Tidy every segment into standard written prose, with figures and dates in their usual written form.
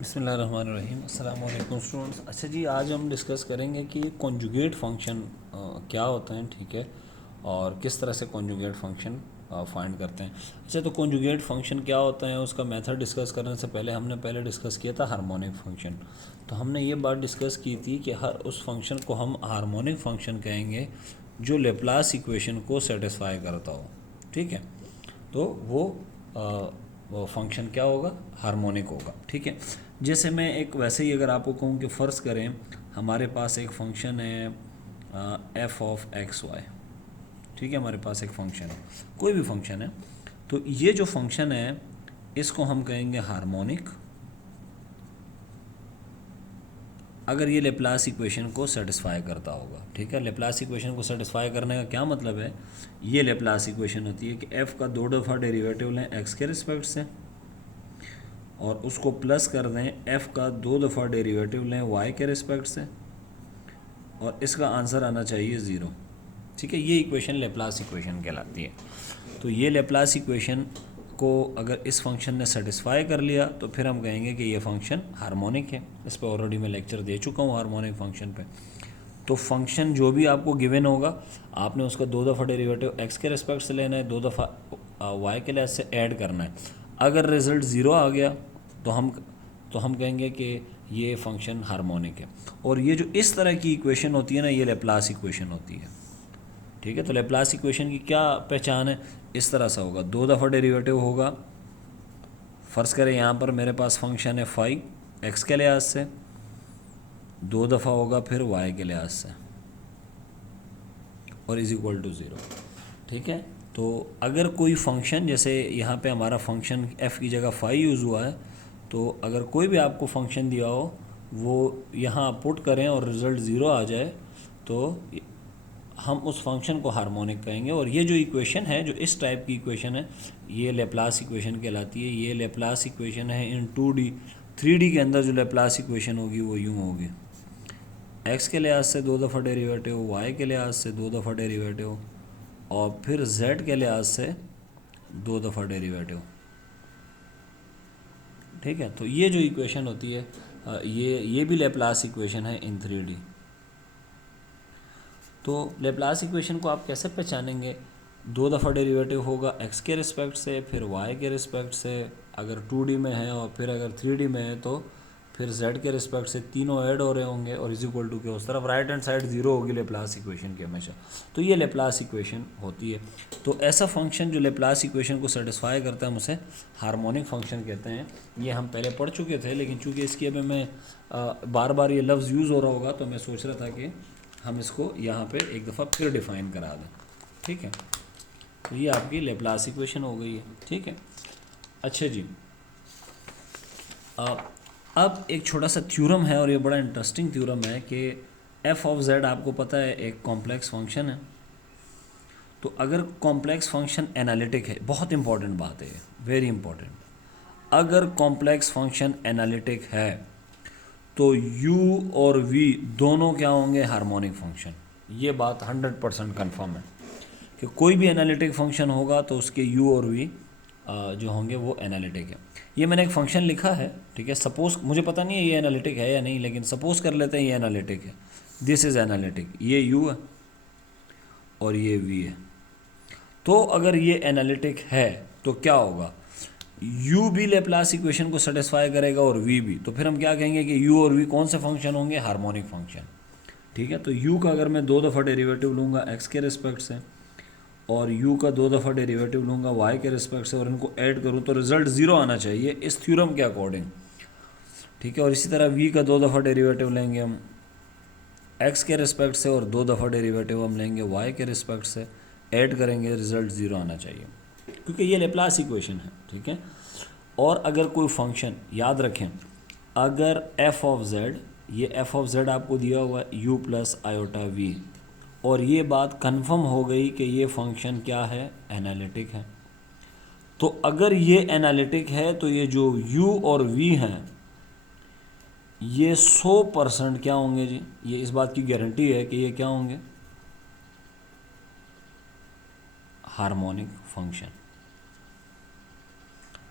बिस्मिल्लाहिर्रहमानिर्रहीम। अस्सलाम वालेकुम स्टूडेंट्स। अच्छा जी, आज हम डिस्कस करेंगे कि कॉन्जुगेट फंक्शन क्या होते हैं, ठीक है, और किस तरह से कॉन्जुगेट फंक्शन फाइंड करते हैं। अच्छा, तो कॉन्जुगेट फंक्शन क्या होता है उसका मेथड डिस्कस करने से पहले हमने डिस्कस किया था हार्मोनिक फंक्शन। तो हमने ये बात डिस्कस की थी कि हर उस फंक्शन को हम हार्मोनिक फंक्शन कहेंगे जो लेप्लास इक्वेशन को सेटिस्फाई करता हो, ठीक है। तो वो फंक्शन क्या होगा, हार्मोनिक होगा, ठीक है। जैसे मैं एक वैसे ही अगर आपको कहूँ कि फ़र्ज़ करें हमारे पास एक फंक्शन है एफ़ ऑफ एक्स वाई, ठीक है। हमारे पास एक फ़ंक्शन है, कोई भी फंक्शन है, तो ये जो फंक्शन है इसको हम कहेंगे हार्मोनिक अगर ये लेप्लास इक्वेशन को सेटिस्फाई करता होगा, ठीक है। लेप्लास इक्वेशन को सेटिस्फाई करने का क्या मतलब है, ये लेप्लास इक्वेशन होती है कि एफ़ का 2 दफ़ा डेरिवेटिव लें एक्स के रिस्पेक्ट से और उसको प्लस कर दें एफ़ का 2 दफ़ा डेरिवेटिव लें वाई के रिस्पेक्ट से और इसका आंसर आना चाहिए ज़ीरो, ठीक है। ये इक्वेशन लेप्लास इक्वेशन कहलाती है। तो ये लेप्लास इक्वेशन को अगर इस फंक्शन ने सेटिस्फाई कर लिया तो फिर हम कहेंगे कि ये फंक्शन हार्मोनिक है। इस पर ऑलरेडी मैं लेक्चर दे चुका हूँ हार्मोनिक फंक्शन पे। तो फंक्शन जो भी आपको गिवन होगा आपने उसका 2 दफ़ा डेरिवेटिव एक्स के रिस्पेक्ट से लेना है, 2 दफ़ा वाई के लिहाज से ऐड करना है। अगर रिज़ल्ट ज़ीरो आ गया तो हम कहेंगे कि ये फंक्शन हार्मोनिक है। और ये जो इस तरह की इक्वेशन होती है ना, ये लेप्लास इक्वेशन होती है, ठीक है। तो लेप्लास इक्वेशन की क्या पहचान है, इस तरह से होगा, 2 दफ़ा डेरिवेटिव होगा। फ़र्ज़ करें यहाँ पर मेरे पास फंक्शन है फाई एक्स के लिहाज से, 2 दफ़ा होगा फिर वाई के लिहाज से और इज़ इक्वल टू ज़ीरो, ठीक है। तो अगर कोई फंक्शन, जैसे यहाँ पे हमारा फंक्शन f की जगह फाई यूज़ हुआ है, तो अगर कोई भी आपको फंक्शन दिया हो वो यहाँ पुट करें और रिज़ल्ट ज़ीरो आ जाए तो हम उस फंक्शन को हार्मोनिक कहेंगे। और ये जो इक्वेशन है, जो इस टाइप की इक्वेशन है, ये लेप्लास इक्वेशन कहलाती है। ये लेप्लास इक्वेशन है इन 2D 3D के अंदर जो लेप्लास इक्वेशन होगी वो यूँ होगी, एक्स के लिहाज से 2 दफ़ा डेरिवेटिव, वाई के लिहाज से 2 दफ़ा डेरिवेटिव और फिर z के लिहाज से 2 दफ़ा डेरिवेटिव, ठीक है। तो ये जो इक्वेशन होती है ये भी लेप्लास इक्वेशन है इन 3D। तो लेप्लास इक्वेशन को आप कैसे पहचानेंगे, 2 दफ़ा डेरिवेटिव होगा एक्स के रिस्पेक्ट से, फिर वाई के रिस्पेक्ट से अगर 2D में है, और फिर अगर 3D में है तो फिर z के रिस्पेक्ट से तीनों ऐड हो रहे होंगे और इज इक्वल टू के उस तरफ राइट हैंड साइड ज़ीरो होगी लेप्लास इक्वेशन की हमेशा। तो ये लेप्लास इक्वेशन होती है। तो ऐसा फंक्शन जो लेप्लास इक्वेशन को सेटिस्फाई करता है हम उसे हार्मोनिक फंक्शन कहते हैं। ये हम पहले पढ़ चुके थे, लेकिन चूंकि इसकी अभी मैं बार बार ये लफ्ज़ यूज़ हो रहा होगा तो मैं सोच रहा था कि हम इसको यहाँ पे एक दफ़ा फिर डिफ़ाइन करा दें, ठीक है। तो ये आपकी लेप्लास इक्वेशन हो गई है, ठीक है। अच्छा जी, अब एक छोटा सा थ्योरम है और ये बड़ा इंटरेस्टिंग थ्योरम है कि एफ़ ऑफ जेड आपको पता है एक कॉम्प्लेक्स फंक्शन है। तो अगर कॉम्प्लेक्स फंक्शन एनालिटिक है, बहुत इंपॉर्टेंट बात है, वेरी इंपॉर्टेंट, अगर कॉम्प्लेक्स फंक्शन एनालिटिक है तो u और v दोनों क्या होंगे, हार्मोनिक फंक्शन। ये बात 100% कन्फर्म है कि कोई भी एनालिटिक फंक्शन होगा तो उसके u और v जो होंगे वो एनालिटिक है। ये मैंने एक फंक्शन लिखा है, ठीक है। सपोज़, मुझे पता नहीं है ये एनालिटिक है या नहीं, लेकिन सपोज़ कर लेते हैं ये एनालिटिक है, दिस इज़ एनालिटिक, ये u है और ये v है। तो अगर ये एनालिटिक है तो क्या होगा, u भी लेप्लास इक्वेशन को सेटिस्फाई करेगा और v भी। तो फिर हम क्या कहेंगे कि u और v कौन से फंक्शन होंगे, हार्मोनिक फंक्शन, ठीक है। तो u का अगर मैं 2 दफ़ा डेरिवेटिव लूँगा x के रिस्पेक्ट से और u का 2 दफ़ा डेरिवेटिव लूँगा y के रिस्पेक्ट से और इनको ऐड करूँ तो रिज़ल्ट ज़ीरो आना चाहिए इस थ्योरम के अकॉर्डिंग, ठीक है। और इसी तरह v का 2 दफ़ा डेरिवेटिव लेंगे हम x के रिस्पेक्ट से और 2 दफ़ा डेरिवेटिव हम लेंगे y के रिस्पेक्ट से, ऐड करेंगे, रिज़ल्ट ज़ीरो आना चाहिए क्योंकि ये लेप्लास इक्वेशन है, ठीक है। और अगर कोई फंक्शन, याद रखें, अगर f ऑफ z, ये f ऑफ z आपको दिया हुआ है u प्लस आयोटा v, और ये बात कंफर्म हो गई कि ये फंक्शन क्या है, एनालिटिक है। तो अगर ये एनालिटिक है तो ये जो u और v हैं ये 100% क्या होंगे जी, ये इस बात की गारंटी है कि ये क्या होंगे, हार्मोनिक फंक्शन,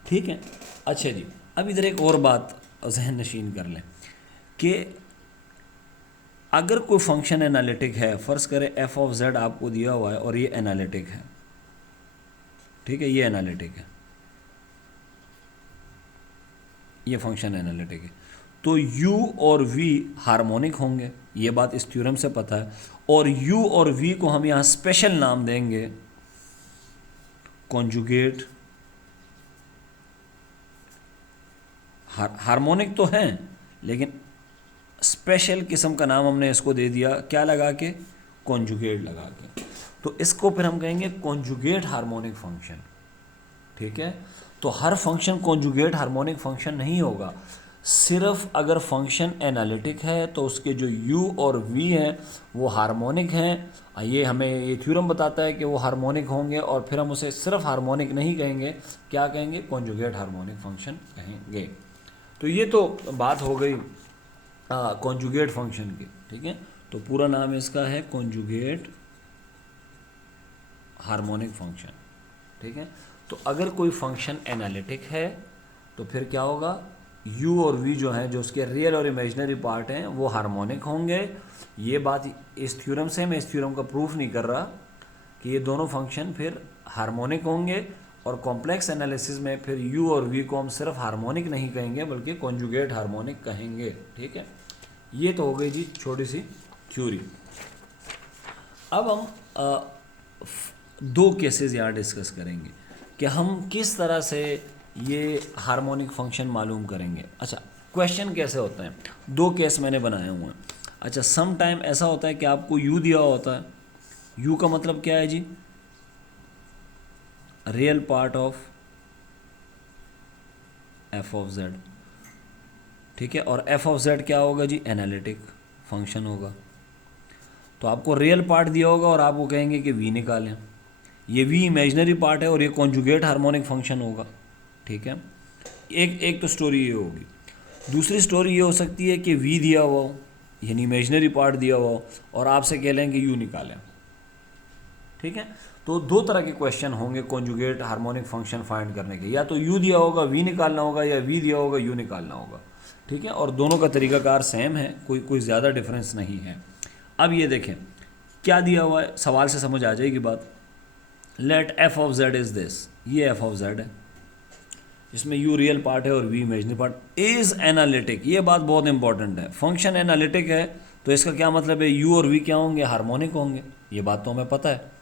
ठीक है। अच्छा जी, अब इधर एक और बात जहन नशीन कर लें कि अगर कोई फंक्शन एनालिटिक है, फ़र्ज़ करें एफ ऑफ जेड आपको दिया हुआ है और ये एनालिटिक है, ठीक है, ये एनालिटिक है, ये फंक्शन एनालिटिक है, तो u और v हार्मोनिक होंगे, ये बात इस थ्योरम से पता है। और u और v को हम यहाँ स्पेशल नाम देंगे कॉन्जुगेट। हार्मोनिक तो हैं लेकिन स्पेशल किस्म का नाम हमने इसको दे दिया, क्या लगा के, कॉन्जुगेट लगा के। तो इसको फिर हम कहेंगे कॉन्जुगेट हार्मोनिक फंक्शन, ठीक है। तो हर फंक्शन कॉन्जुगेट हार्मोनिक फंक्शन नहीं होगा, सिर्फ अगर फंक्शन एनालिटिक है तो उसके जो u और v हैं वो हार्मोनिक हैं। ये हमें ये थ्योरम बताता है कि वो हार्मोनिक होंगे, और फिर हम उसे सिर्फ हार्मोनिक नहीं कहेंगे, क्या कहेंगे, कॉन्जुगेट हार्मोनिक फंक्शन कहेंगे। तो ये तो बात हो गई कॉन्जुगेट फंक्शन की, ठीक है। तो पूरा नाम इसका है कॉन्जुगेट हार्मोनिक फंक्शन, ठीक है। तो अगर कोई फंक्शन एनालिटिक है तो फिर क्या होगा, u और v जो हैं, जो उसके रियल और इमेजिनरी पार्ट हैं, वो हार्मोनिक होंगे। ये बात इस थ्योरम से, मैं इस थ्योरम का प्रूफ नहीं कर रहा कि ये दोनों फंक्शन फिर हार्मोनिक होंगे। और कॉम्प्लेक्स एनालिसिस में फिर u और v को हम सिर्फ हार्मोनिक नहीं कहेंगे बल्कि कॉन्जुगेट हार्मोनिक कहेंगे, ठीक है। ये तो हो गई जी छोटी सी थ्योरी। अब हम दो केसेस यहाँ डिस्कस करेंगे कि हम किस तरह से ये हार्मोनिक फंक्शन मालूम करेंगे। अच्छा, क्वेश्चन कैसे होता है, दो केस मैंने बनाए हुए हैं। अच्छा, सम टाइम ऐसा होता है कि आपको u दिया होता है, u का मतलब क्या है जी, real part of f of z, ठीक है। और f ऑफ z क्या होगा जी, एनालिटिक फंक्शन होगा। तो आपको रियल पार्ट दिया होगा और आपको कहेंगे कि v निकालें, ये v इमेजिनरी पार्ट है और ये कॉन्जुगेट हार्मोनिक फंक्शन होगा, ठीक है। एक तो स्टोरी ये होगी। दूसरी स्टोरी ये हो सकती है कि v दिया हुआ हो, यानी इमेजिनरी पार्ट दिया हुआ हो, और आपसे कह लें कि u निकालें, ठीक है। तो दो तरह के क्वेश्चन होंगे कॉन्जुगेट हार्मोनिक फंक्शन फाइंड करने के, या तो u दिया होगा v निकालना होगा, या v दिया होगा u निकालना होगा, ठीक है। और दोनों का तरीकाकार सेम है, कोई ज़्यादा डिफरेंस नहीं है। अब ये देखें क्या दिया हुआ है, सवाल से समझ आ जाएगी बात। Let f of z is this, ये f ऑफ z है, इसमें u रियल पार्ट है और v imaginary part. Is analytic, ये बात बहुत इंपॉर्टेंट है। फंक्शन एनालिटिक है तो इसका क्या मतलब है, u और v क्या होंगे, हार्मोनिक होंगे। ये बात तो हमें पता है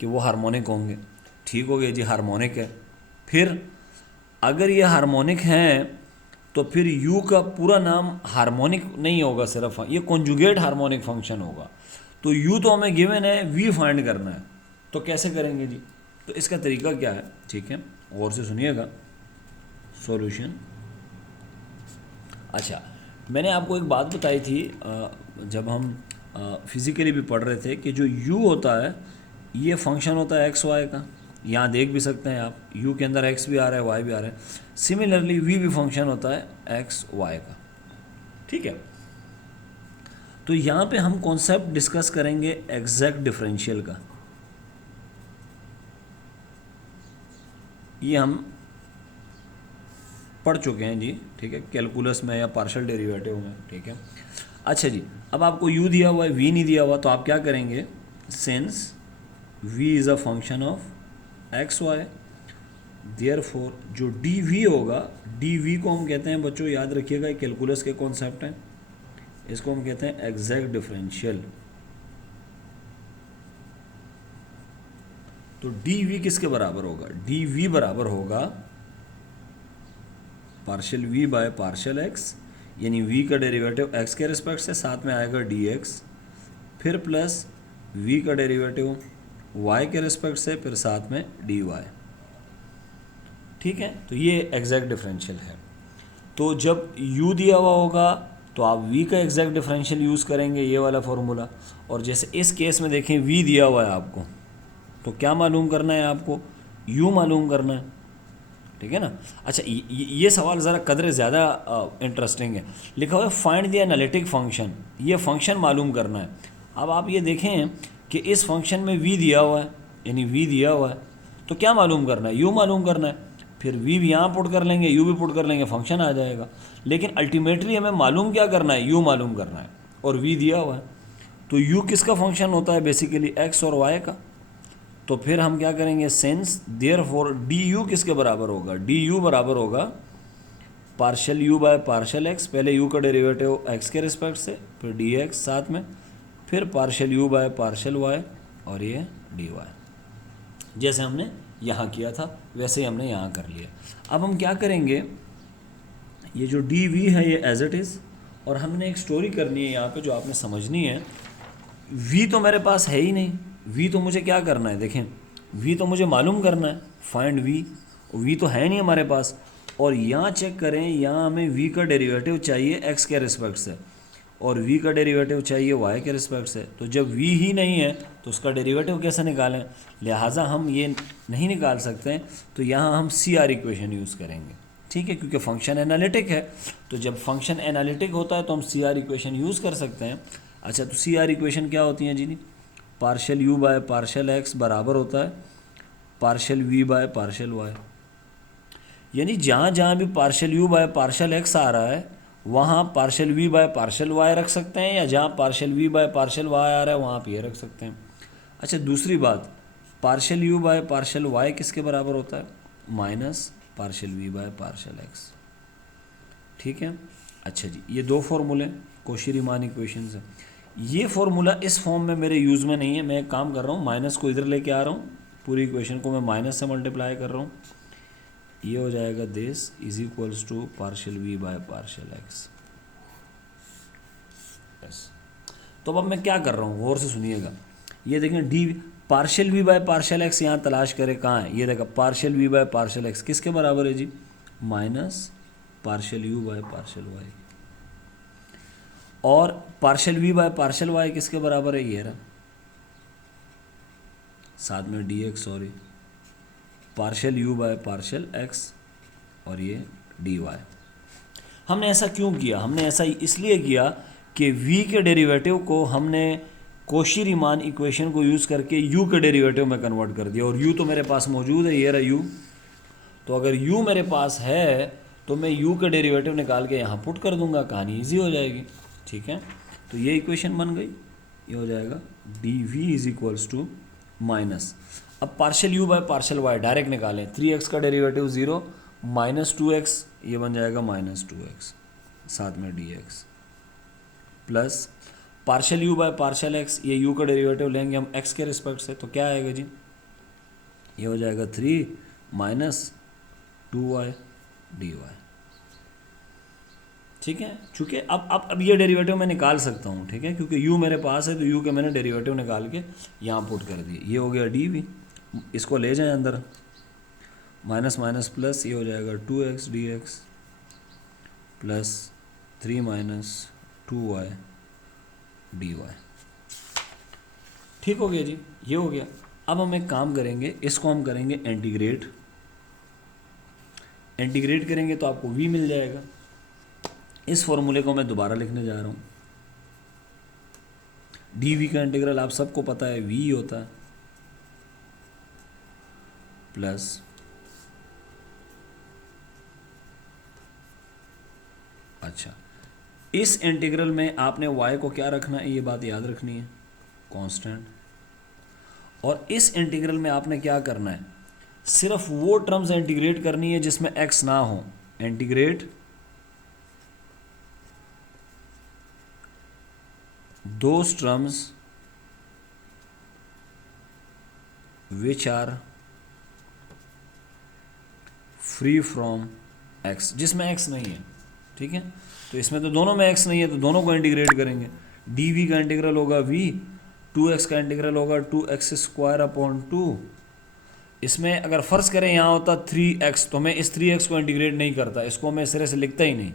कि वो हार्मोनिक होंगे, ठीक हो गया जी, हार्मोनिक है। फिर अगर ये हार्मोनिक हैं तो फिर u का पूरा नाम हार्मोनिक नहीं होगा सिर्फ, ये कॉन्जुगेट हार्मोनिक फंक्शन होगा। तो u तो हमें गिवन है, v फाइंड करना है, तो कैसे करेंगे जी। तो इसका तरीका क्या है, ठीक है, गौर से सुनिएगा। सॉल्यूशन, अच्छा, मैंने आपको एक बात बताई थी जब हम फिज़िकली भी पढ़ रहे थे कि जो u होता है ये फंक्शन होता है एक्स वाई का। यहाँ देख भी सकते हैं आप, u के अंदर x भी आ रहा है, y भी आ रहा है। सिमिलरली v भी फंक्शन होता है एक्स वाई का, ठीक है। तो यहाँ पे हम कॉन्सेप्ट डिस्कस करेंगे एग्जैक्ट डिफरेंशियल का। ये हम पढ़ चुके हैं जी, ठीक है, कैलकुलस में या पार्शियल डेरिवेटिव में, ठीक है। अच्छा जी, अब आपको u दिया हुआ है, v नहीं दिया हुआ, तो आप क्या करेंगे, since v is a function of x y, therefore जो dv होगा, dv को हम कहते हैं बच्चों, याद रखिएगा, कैलकुलस के कॉन्सेप्ट हैं, इसको हम कहते हैं एग्जैक्ट डिफरेंशियल। तो dv किसके बराबर होगा, dv बराबर होगा partial v by partial x, यानी v का डेरिवेटिव x के रिस्पेक्ट से, साथ में आएगा dx, फिर प्लस v का डेरिवेटिव y के रिस्पेक्ट से, फिर साथ में dy, ठीक है। तो ये एग्जैक्ट डिफरेंशियल है। तो जब u दिया हुआ होगा तो आप v का एग्जैक्ट डिफरेंशियल यूज़ करेंगे, ये वाला फॉर्मूला। और जैसे इस केस में देखें v दिया हुआ है आपको, तो क्या मालूम करना है आपको, u मालूम करना है, ठीक है ना। अच्छा, ये सवाल ज़रा कदर ज़्यादा इंटरेस्टिंग है। लिखा हुआ है फाइंड द एनालिटिक फंक्शन, ये फंक्शन मालूम करना है। अब आप ये देखें कि इस फंक्शन में v दिया हुआ है, यानी v दिया हुआ है, तो क्या मालूम करना है, u मालूम करना है। फिर v भी यहाँ पुट कर लेंगे, u भी पुट कर लेंगे, फंक्शन आ जाएगा। लेकिन अल्टीमेटली हमें मालूम क्या करना है, u मालूम करना है और v दिया हुआ है। तो u किसका फंक्शन होता है, बेसिकली x और y का। तो फिर हम क्या करेंगे, सेंस देयरफॉर डी यू किसके बराबर होगा, डी यू बराबर होगा partial u by partial x, पहले यू का डेरिवेटिव एक्स के रिस्पेक्ट से, फिर डी एक्स साथ में, फिर partial u by partial y और ये डी वाई। जैसे हमने यहाँ किया था वैसे ही हमने यहाँ कर लिया। अब हम क्या करेंगे, ये जो डी वी है ये एज इट इज़, और हमने एक स्टोरी करनी है यहाँ पे जो आपने समझनी है। वी तो मेरे पास है ही नहीं, वी तो मुझे क्या करना है, देखें वी तो मुझे मालूम करना है, फाइंड वी, वी तो है नहीं हमारे पास। और यहाँ चेक करें, यहाँ हमें वी का डेरिवेटिव चाहिए एक्स के रिस्पेक्ट से और वी का डेरिवेटिव चाहिए वाई के रिस्पेक्ट से। तो जब वी ही नहीं है तो उसका डेरिवेटिव कैसे निकालें, लिहाजा हम ये नहीं निकाल सकते हैं। तो यहाँ हम सी आर इक्वेशन यूज़ करेंगे, ठीक है, क्योंकि फंक्शन एनालिटिक है। तो जब फंक्शन एनालिटिक होता है तो हम सी आर इक्वेशन यूज़ कर सकते हैं। अच्छा, तो सी आर इक्वेशन क्या होती हैं जी, partial u by partial x बराबर होता है partial v by partial y. यानी जहाँ जहाँ भी partial u by partial x आ रहा है वहाँ partial v by partial y रख सकते हैं, या जहाँ partial v by partial y आ रहा है वहाँ पे ये रख सकते हैं। अच्छा, दूसरी बात, partial u by partial y किसके बराबर होता है, minus partial v by partial x, ठीक है। अच्छा जी, ये दो फॉर्मूले कोशी-रीमान इक्वेशन है। ये फॉर्मूला इस फॉर्म में मेरे यूज़ में नहीं है, मैं एक काम कर रहा हूँ, माइनस को इधर लेके आ रहा हूँ, पूरी इक्वेशन को मैं माइनस से मल्टीप्लाई कर रहा हूँ। ये हो जाएगा this is equals to partial v by partial x. बस, तो अब मैं क्या कर रहा हूँ, गौर से सुनिएगा। ये देखें d partial v by partial x यहाँ तलाश करें कहाँ है, ये देखा partial v by partial x किसके बराबर है जी, minus partial u by partial y. और partial v by partial y किसके बराबर है, ये रहा, साथ में d x, sorry partial u by partial x और ये डी वाई। हमने ऐसा क्यों किया, हमने ऐसा इसलिए किया कि v के डेरिवेटिव को हमने कोशी-रीमान इक्वेशन को यूज़ करके u के डेरिवेटिव में कन्वर्ट कर दिया, और u तो मेरे पास मौजूद है, ये रहा u। तो अगर u मेरे पास है तो मैं u का डेरिवेटिव निकाल के यहाँ पुट कर दूंगा, कहानी ईजी हो जाएगी, ठीक है। तो ये इक्वेशन बन गई, ये हो जाएगा d v is equals to minus, अब partial u by partial y direct निकालें, 3x का डेरिवेटिव 0 माइनस 2x, ये बन जाएगा माइनस 2x, साथ में dx plus partial u by partial x, ये u का डेरिवेटिव लेंगे हम x के रिस्पेक्ट से, तो क्या आएगा जी, ये हो जाएगा 3 माइनस 2y dy, ठीक है। चूँकि अब ये डेरिवेटिव मैं निकाल सकता हूँ, ठीक है, क्योंकि u मेरे पास है तो u के मैंने डेरिवेटिव निकाल के यहाँ पुट कर दिए, ये हो गया डी, इसको ले जाएं अंदर, माइनस माइनस प्लस, ये हो जाएगा 2x dx plus 3 minus 2y dy, ठीक हो गया जी, ये हो गया। अब हम एक काम करेंगे, इसको हम करेंगे इंटीग्रेट, इंटीग्रेट करेंगे तो आपको v मिल जाएगा। इस फॉर्मूले को मैं दोबारा लिखने जा रहा हूँ, डी वी का इंटीग्रल आप सबको पता है v ही होता है, प्लस अच्छा इस इंटीग्रल में आपने y को क्या रखना है, ये बात याद रखनी है, कांस्टेंट। और इस इंटीग्रल में आपने क्या करना है, सिर्फ वो टर्म्स इंटीग्रेट करनी है जिसमें x ना हो, integrate those terms which are free from x, जिसमें x नहीं है, ठीक है। तो इसमें तो दोनों में x नहीं है तो दोनों को इंटीग्रेट करेंगे, dv का इंटीग्रल होगा v, 2x का इंटीग्रल होगा 2x स्क्वायर अपॉन 2। इसमें अगर फ़र्ज़ करें यहाँ होता 3x तो मैं इस 3x को इंटीग्रेट नहीं करता, इसको मैं सिरे से लिखता ही नहीं,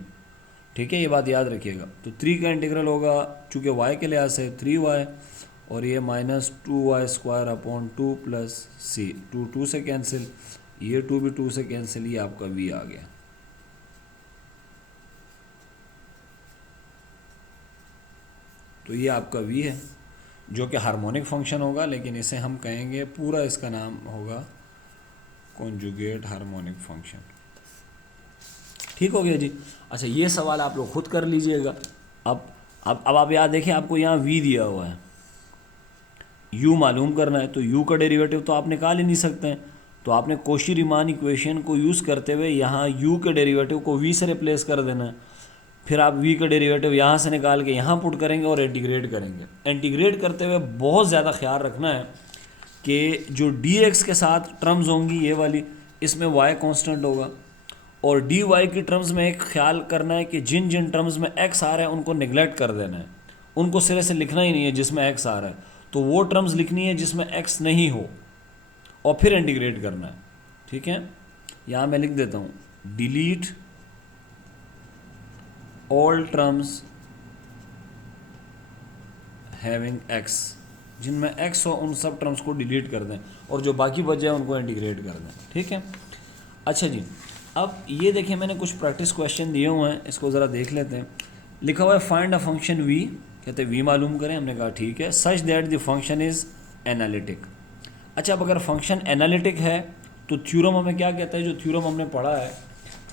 ठीक है, ये बात याद रखिएगा। तो 3 का इंटीग्रल होगा चूँकि y के लिहाज से 3y, और ये minus 2y square upon 2 plus c, 2 से कैंसिल, ये 2 भी 2 से कैंसिल, ये आपका v आ गया। तो ये आपका v है जो कि हार्मोनिक फंक्शन होगा, लेकिन इसे हम कहेंगे, पूरा इसका नाम होगा कॉन्जुगेट हार्मोनिक फंक्शन। ठीक हो गया जी। अच्छा, ये सवाल आप लोग खुद कर लीजिएगा। अब आप याद देखें, आपको यहाँ v दिया हुआ है, u मालूम करना है, तो u का डेरिवेटिव तो आप निकाल ही नहीं सकते हैं, तो आपने कोशी-रीमान इक्वेशन को यूज़ करते हुए यहाँ u के डेरिवेटिव को v से रिप्लेस कर देना है। फिर आप v का डेरिवेटिव यहाँ से निकाल के यहाँ पुट करेंगे और इंटीग्रेट करेंगे। इंटीग्रेट करते हुए बहुत ज़्यादा ख्याल रखना है कि जो dx के साथ टर्म्स होंगी ये वाली, इसमें y कांस्टेंट होगा, और dy की टर्म्स में एक ख्याल करना है कि जिन जिन टर्म्स में x आ रहा है उनको निगलेक्ट कर देना है, उनको सिरे से लिखना ही नहीं है जिसमें x आ रहा है, तो वो टर्म्स लिखनी है जिसमें x नहीं हो, और फिर इंटीग्रेट करना है। ठीक है, यहाँ मैं लिख देता हूँ, delete all terms having x, जिनमें x हो उन सब टर्म्स को डिलीट कर दें, और जो बाकी बच जाए उनको इंटीग्रेट कर दें। ठीक है। अच्छा जी, अब ये देखिए मैंने कुछ प्रैक्टिस क्वेश्चन दिए हुए हैं, इसको ज़रा देख लेते हैं। लिखा हुआ है फाइंड अ फंक्शन v, कहते हैं v मालूम करें। हमने कहा ठीक है, such that the function is analytic. अच्छा, अब अगर फंक्शन एनालिटिक है तो थ्योरम हमें क्या कहता है, जो थ्योरम हमने पढ़ा है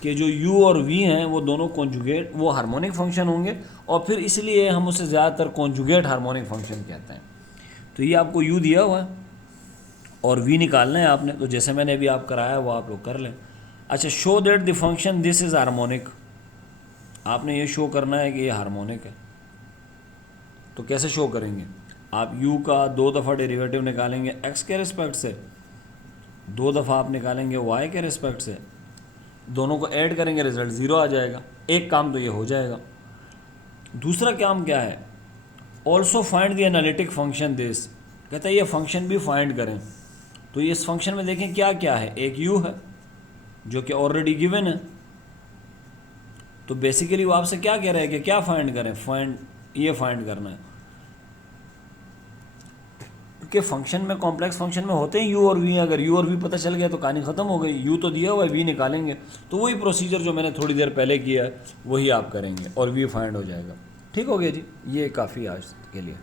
कि जो u और v हैं वो दोनों कॉन्जुगेट, वो हार्मोनिक फंक्शन होंगे, और फिर इसलिए हम उसे ज़्यादातर कॉन्जुगेट हार्मोनिक फंक्शन कहते हैं। तो ये आपको u दिया हुआ है और v निकालना है आपने, तो जैसे मैंने अभी आप कराया वो आप लोग कर लें। अच्छा, show that the function this is harmonic, आपने ये शो करना है कि ये हार्मोनिक है। तो कैसे शो करेंगे, आप u का 2 दफ़ा डेरिवेटिव निकालेंगे x के रिस्पेक्ट से, 2 दफ़ा आप निकालेंगे y के रिस्पेक्ट से, दोनों को ऐड करेंगे, रिजल्ट 0 आ जाएगा। एक काम तो ये हो जाएगा। दूसरा काम क्या है, also find the analytic function this, कहता है ये फंक्शन भी फाइंड करें। तो इस फंक्शन में देखें क्या क्या है, एक u है जो कि ऑलरेडी गिवन है, तो बेसिकली वो आपसे क्या कह रहा है कि क्या फाइंड करें, ये फाइंड करना है, क्योंकि फंक्शन में, कॉम्प्लेक्स फंक्शन में होते हैं u और v, अगर u और v पता चल गया तो कहानी ख़त्म हो गई। u तो दिया हुआ है, v निकालेंगे, तो वही प्रोसीजर जो मैंने थोड़ी देर पहले किया है वही आप करेंगे और v फाइंड हो जाएगा। ठीक हो गया जी, ये काफ़ी आज के लिए।